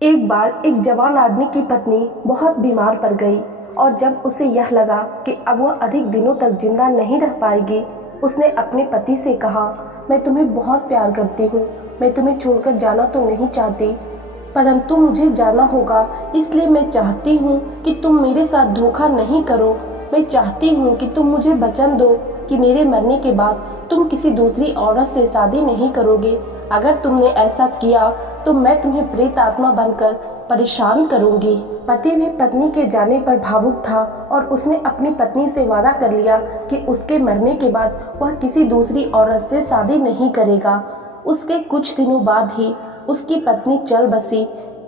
एक बार एक जवान आदमी की पत्नी बहुत बीमार पड़ गई और जब उसे यह लगा कि अब वह अधिक दिनों तक जिंदा नहीं रह पाएगी, उसने अपने पति से कहा, मैं तुम्हें बहुत प्यार करती हूँ, मैं तुम्हें छोड़कर जाना तो नहीं चाहती, परंतु मुझे जाना होगा, इसलिए मैं चाहती हूँ कि तुम मेरे साथ धोखा नहीं करो। मैं चाहती हूँ कि तुम मुझे वचन दो कि मेरे मरने के बाद तुम किसी दूसरी औरत से शादी नहीं करोगे। अगर तुमने ऐसा किया तो मैं तुम्हें प्रेत आत्मा बनकर परेशान करूंगी। पति भी पत्नी के जाने पर भावुक था और उसने अपनी पत्नी से वादा कर लिया कि उसके मरने के बाद वह किसी दूसरी औरत से शादी नहीं करेगा। उसके कुछ दिनों बाद ही उसकी पत्नी चल बसी।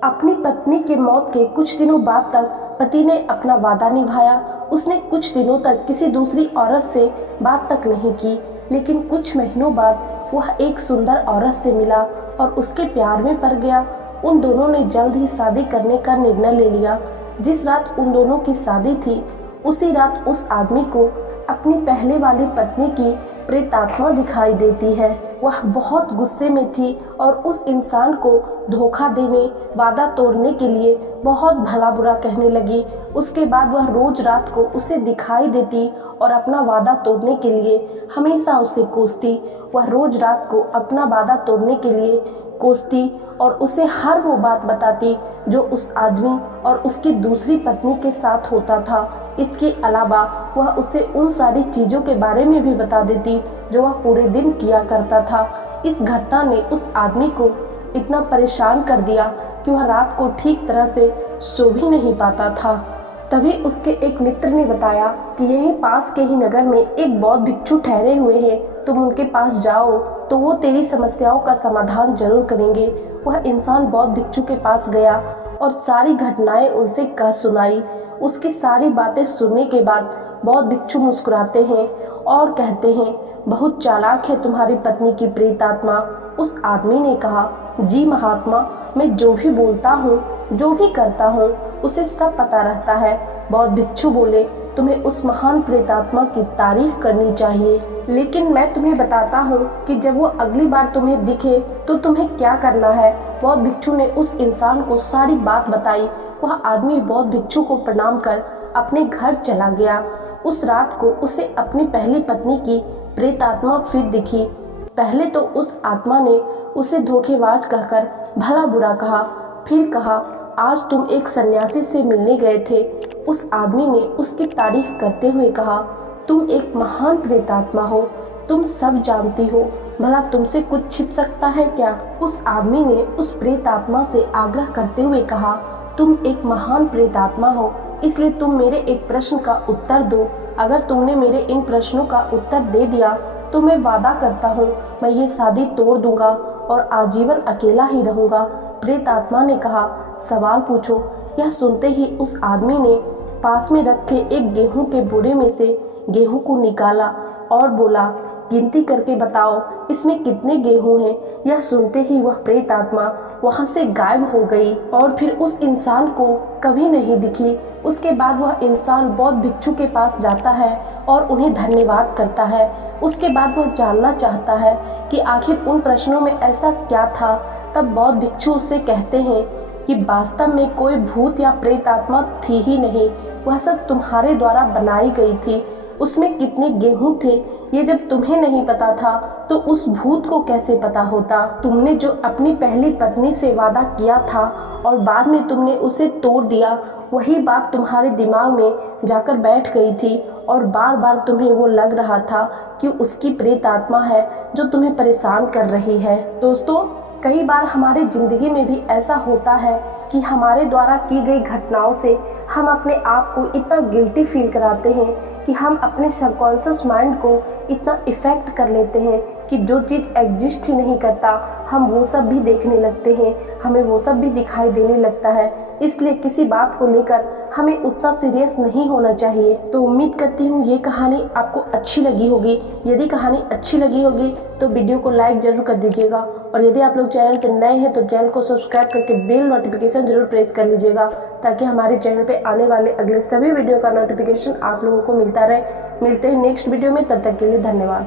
अपनी पत्नी के मौत के कुछ दिनों बाद तक पति ने अपना वादा निभाया। उसने कुछ दिनों तक किसी दूसरी औरत से बात तक नहीं की, लेकिन कुछ महीनों बाद वह एक सुंदर औरत से मिला और उसके प्यार में पड़ गया। उन दोनों ने जल्द ही शादी करने का निर्णय ले लिया। जिस रात उन दोनों की शादी थी, उसी रात उस आदमी को अपनी पहले वाली पत्नी की प्रेतात्मा दिखाई देती है। वह बहुत गुस्से में थी और उस इंसान को धोखा देने, वादा तोड़ने के लिए बहुत भला बुरा कहने लगी। उसके बाद वह रोज रात को उसे दिखाई देती और अपना वादा तोड़ने के लिए हमेशा उसे कोसती। वह रोज रात को अपना वादा तोड़ने के लिए कोसती और उसे हर वो बात बताती जो उस आदमी और उसकी दूसरी पत्नी के साथ होता था। इसके अलावा वह उसे उन सारी चीज़ों के बारे में भी बता देती जो वह पूरे दिन किया करता था। इस घटना ने उस आदमी को इतना परेशान कर दिया कि वह रात को ठीक तरह से सो भी नहीं पाता था। तभी उसके एक मित्र ने बताया कि यहीं पास के ही नगर में एक बौद्ध भिक्षु ठहरे हुए हैं, तुम उनके पास जाओ तो वो तेरी समस्याओं का समाधान जरूर करेंगे। वह इंसान बौद्ध भिक्षु के पास गया और सारी घटनाएं उनसे कह सुनाई। उसकी सारी बातें सुनने के बाद बौद्ध भिक्षु मुस्कुराते हैं और कहते हैं, बहुत चालाक है तुम्हारी पत्नी की प्रेतात्मा। उस आदमी ने कहा, जी महात्मा, मैं जो भी बोलता हूँ, जो भी करता हूँ, उसे सब पता रहता है। बौद्ध भिक्षु बोले, तुम्हें उस महान प्रेतात्मा की तारीफ करनी चाहिए, लेकिन मैं तुम्हें बताता हूँ कि जब वो अगली बार तुम्हें दिखे तो तुम्हें क्या करना है। बौद्ध भिक्षु ने उस इंसान को सारी बात बताई। वह आदमी बौद्ध भिक्षु को प्रणाम कर अपने घर चला गया। उस रात को उसे अपनी पहली पत्नी की प्रेतात्मा फिर दिखी। पहले तो उस आत्मा ने उसे धोखेबाज कहकर भला बुरा कहा, फिर कहा, आज तुम एक सन्यासी से मिलने गए थे। उस आदमी ने उसकी तारीफ करते हुए कहा, तुम एक महान प्रेतात्मा हो, तुम सब जानती हो, भला तुमसे कुछ छिप सकता है क्या। उस आदमी ने उस प्रेतात्मा से आग्रह करते हुए कहा, तुम एक महान प्रेतात्मा हो, इसलिए तुम मेरे एक प्रश्न का उत्तर दो। अगर तुमने मेरे इन प्रश्नों का उत्तर दे दिया तो मैं वादा करता हूँ मैं ये शादी तोड़ दूंगा और आजीवन अकेला ही रहूंगा। प्रेतात्मा ने कहा, सवाल पूछो। यह सुनते ही उस आदमी ने पास में रखे एक गेहूं के बोरे में से गेहूं को निकाला और बोला, गिनती करके बताओ इसमें कितने गेहूं हैं। यह सुनते ही वह प्रेतात्मा वहां से गायब हो गई और फिर उस इंसान को कभी नहीं दिखी। उसके बाद वह इंसान बौद्ध भिक्षु के पास जाता है और उन्हें धन्यवाद करता है। उसके बाद वह जानना चाहता है कि आखिर उन प्रश्नों में ऐसा क्या था। तब बौद्ध भिक्षु उससे कहते हैं कि वास्तव में कोई भूत या प्रेत आत्मा थी ही नहीं, वह सब तुम्हारे द्वारा बनाई गई थी। उसमें कितने गेहूं थे ये जब तुम्हें नहीं पता था तो उस भूत को कैसे पता होता। तुमने जो अपनी पहली पत्नी से वादा किया था और बाद में तुमने उसे तोड़ दिया, वही बात तुम्हारे दिमाग में जाकर बैठ गई थी और बार बार तुम्हें वो लग रहा था कि उसकी प्रेत आत्मा है जो तुम्हें परेशान कर रही है। दोस्तों, कई बार हमारी ज़िंदगी में भी ऐसा होता है कि हमारे द्वारा की गई घटनाओं से हम अपने आप को इतना गिल्टी फील कराते हैं कि हम अपने सबकॉन्शियस माइंड को इतना इफ़ेक्ट कर लेते हैं कि जो चीज़ एग्जिस्ट ही नहीं करता हम वो सब भी देखने लगते हैं, हमें वो सब भी दिखाई देने लगता है। इसलिए किसी बात को लेकर हमें उतना सीरियस नहीं होना चाहिए। तो उम्मीद करती हूँ ये कहानी आपको अच्छी लगी होगी। यदि कहानी अच्छी लगी होगी तो वीडियो को लाइक ज़रूर कर दीजिएगा और यदि आप लोग चैनल पर नए हैं तो चैनल को सब्सक्राइब करके बेल नोटिफिकेशन जरूर प्रेस कर लीजिएगा ताकि हमारे चैनल पे आने वाले अगले सभी वीडियो का नोटिफिकेशन आप लोगों को मिलता रहे। मिलते हैं नेक्स्ट वीडियो में, तब तक के लिए धन्यवाद।